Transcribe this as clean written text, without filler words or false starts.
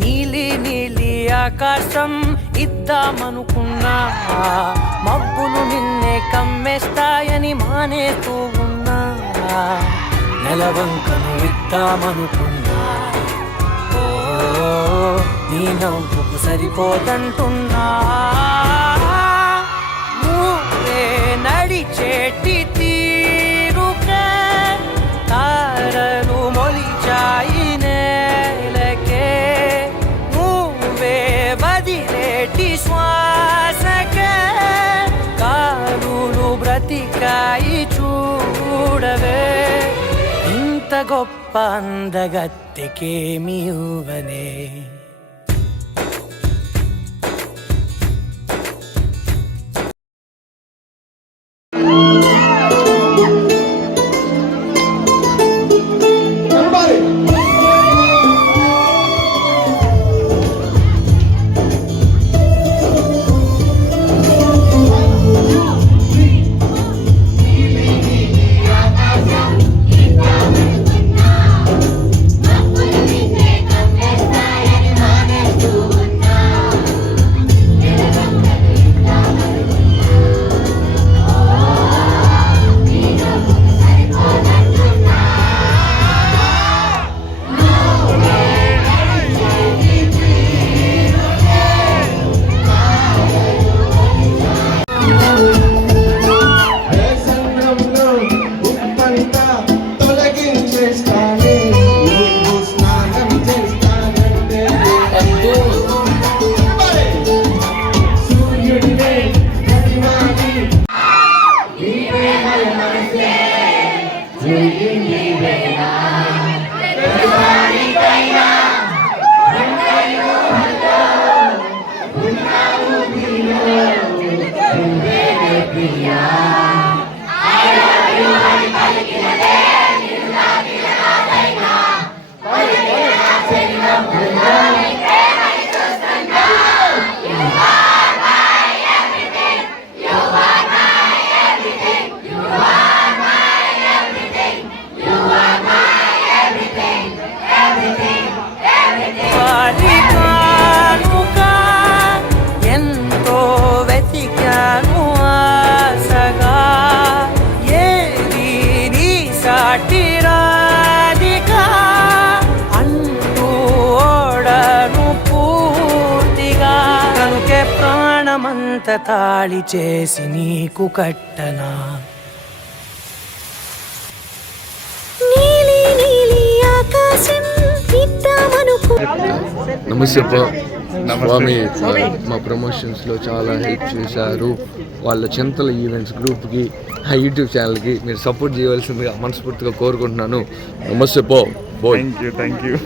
నీలి నీలి ఆకాశం ఇద్దామనుకున్నా, మబ్బులు నిన్నే కమ్మేస్తాయని మానేస్తూ ఉన్నా. నెలవంకను ఇద్దామనుకున్నా, ఓ నీ నవ్వుకు సరిపోదంటున్నా. నువ్వే నడిచేటి తీరుకే తారలు మొలిచాయి నేలకే, నువ్వే వదిలేటి శ్వాసకే కారులు బ్రతికాయి చూడవే. ఇంత గొప్ప అందగత్తెకేమి ఇవ్వనే. ప్రాణమంత తాళి చేసి నీకు కట్టనా. నమస్తే స్వామి, మా ప్రమోషన్స్లో చాలా హెల్ప్ చేశారు. వాళ్ళ చింతల ఈవెంట్స్ గ్రూప్కి, యూట్యూబ్ ఛానల్కి మీరు సపోర్ట్ చేయవలసిందిగా మనస్ఫూర్తిగా కోరుకుంటున్నాను. నమస్తే. Thank you.